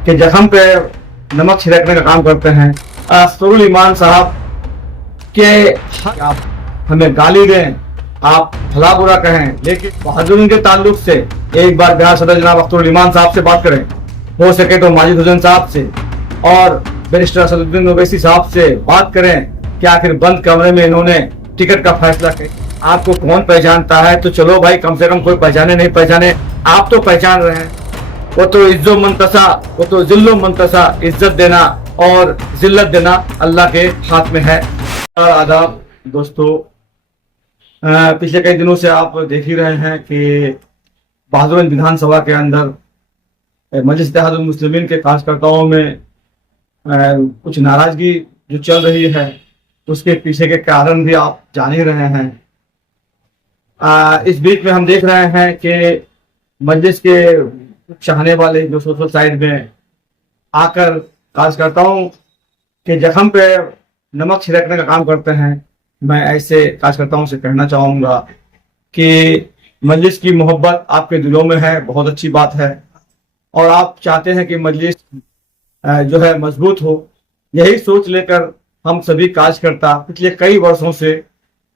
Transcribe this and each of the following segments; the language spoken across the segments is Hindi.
कि जख्म पे नमक छिड़कने का काम करते हैं। असदुल ईमान साहब के आप हमें गाली दें, आप भला बुरा कहें, लेकिन बहादुरी के ताल्लुक से एक बार बिहार सदर जनाब अख्तरुल ईमान साहब से बात करें, हो सके तो माजिद हुसैन साहब से और बैरिस्टर असदुद्दीन ओवैसी साहब से बात करें कि आखिर बंद कमरे में इन्होंने टिकट का फैसला किया। आपको कौन पहचानता है? तो चलो भाई, कम से कम कोई पहचाने नहीं पहचाने, आप तो पहचान रहे हैं। वो तो इज्जो मंतसा, वो तो जिल्लो मंतसा, इज्जत देना और जिल्लत देना अल्लाह के हाथ में है। आदाब दोस्तों, पिछले कई दिनों से आप देख ही रहे हैं कि बहादुरगंज विधानसभा के अंदर मजलिस इत्तेहादुल मुस्लिमीन के कार्यकर्ताओं में कुछ नाराजगी जो चल रही है, उसके पीछे के कारण भी आप जान ही रहे हैं। इस बीच में हम देख रहे हैं कि मजलिस के चाहने वाले जो सोशल साइड में आकर कार्यकर्ताओं के जख्म पे नमक छिड़कने का काम करते हैं, मैं ऐसे कार्यकर्ताओं से कहना चाहूँगा कि मजलिस की मोहब्बत आपके दिलों में है, बहुत अच्छी बात है, और आप चाहते हैं कि मजलिस जो है मजबूत हो। यही सोच लेकर हम सभी कार्यकर्ता पिछले कई वर्षों से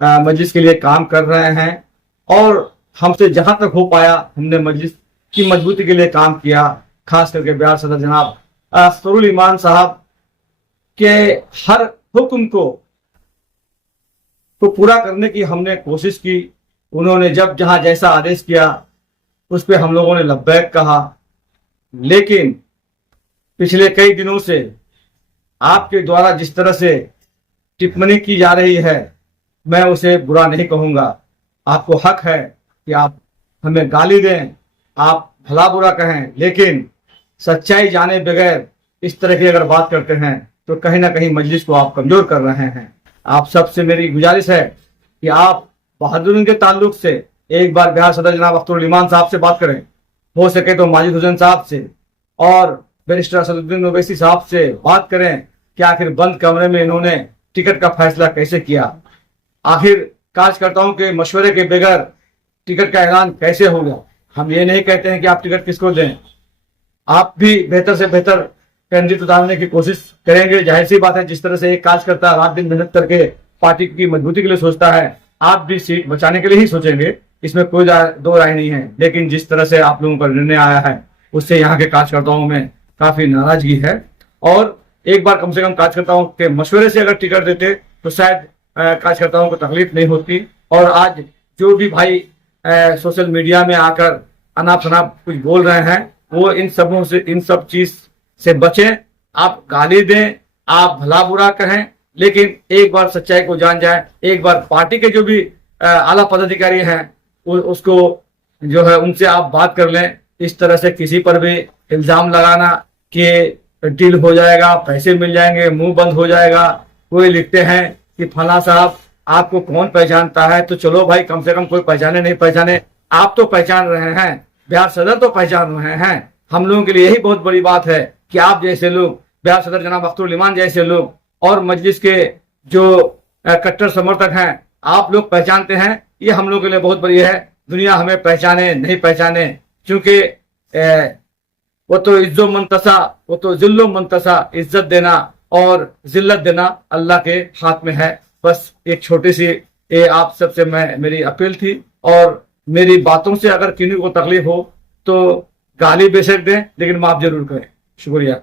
मजलिस के लिए काम कर रहे हैं और हमसे जहां तक हो पाया हमने मजलिस की मजबूती के लिए काम किया। खास करके बिहार सदर जनाब असदुल ईमान साहब के हर हुक्म को पूरा करने की हमने कोशिश की। उन्होंने जब जहां जैसा आदेश किया उस पर हम लोगों ने लब्बैक कहा, लेकिन पिछले कई दिनों से आपके द्वारा जिस तरह से टिप्पणी की जा रही है, मैं उसे बुरा नहीं कहूंगा। आपको हक है कि आप हमें गाली दें, आप भला बुरा कहें, लेकिन सच्चाई जाने बगैर इस तरह की अगर बात करते हैं तो कहीं ना कहीं मजलिस को आप कमजोर कर रहे हैं। आप सबसे मेरी गुजारिश है कि आप बहादुरी के ताल्लुक से एक बार बिहार सदर जनाब अख्तरुल ईमान साहब से बात करें, हो सके तो माजिद हुसैन साहब से और बैरिस्टर असदुद्दीन ओवैसी साहब से बात करें कि आखिर बंद कमरे में इन्होंने टिकट का फैसला कैसे किया, आखिर कार्यकर्ताओं के मशवरे के बगैर टिकट का ऐलान कैसे हो गया। हम ये नहीं कहते हैं कि आप टिकट किसको दें, आप भी बेहतर से बेहतर कैंडिडेट उतारने की कोशिश करेंगे। जाहिर सी बात है, जिस तरह से एक कार्यकर्ता रात दिन मेहनत करके पार्टी की मजबूती के लिए सोचता है, आप भी सीट बचाने के लिए ही सोचेंगे, इसमें कोई दो राय नहीं है। लेकिन जिस तरह से आप लोगों का निर्णय आया है उससे यहाँ के कार्यकर्ताओं में काफी नाराजगी है, और एक बार कम से कम कार्यकर्ताओं के मशवरे से अगर टिकट देते तो शायद कार्यकर्ताओं को तकलीफ नहीं होती। और आज जो भी भाई सोशल मीडिया में आकर अनाप शनाप कुछ बोल रहे हैं, वो इन सब चीज से बचें। आप गाली दें, आप भला बुरा कहें, लेकिन एक बार सच्चाई को जान जाए। एक बार पार्टी के जो भी आला पदाधिकारी हैं उसको जो है उनसे आप बात कर लें। इस तरह से किसी पर भी इल्जाम लगाना कि डील हो जाएगा, पैसे मिल जाएंगे, मुंह बंद हो जाएगा। कोई लिखते हैं कि फला साहब आपको कौन पहचानता है? तो चलो भाई, कम से कम कोई पहचाने नहीं पहचाने, आप तो पहचान रहे हैं, बिहार सदर तो पहचान रहे हैं। हम लोगों के लिए यही बहुत बड़ी बात है कि आप जैसे लोग, बिहार सदर जनाब अख्तरुल ईमान जैसे लोग और मजलिस के जो कट्टर समर्थक हैं, आप लोग पहचानते हैं। ये हम लोग के लिए बहुत बड़ी है। दुनिया हमें पहचाने नहीं पहचाने, क्योंकि वो तो इज्जो मंतसा, वो तो जिल्लो मंतसा, इज्जत देना और जिल्लत देना अल्लाह के हाथ में है। बस एक छोटी सी आप सबसे मेरी अपील थी, और मेरी बातों से अगर किन्हीं को तकलीफ हो तो गाली बेशक दें, लेकिन माफ जरूर करें। शुक्रिया।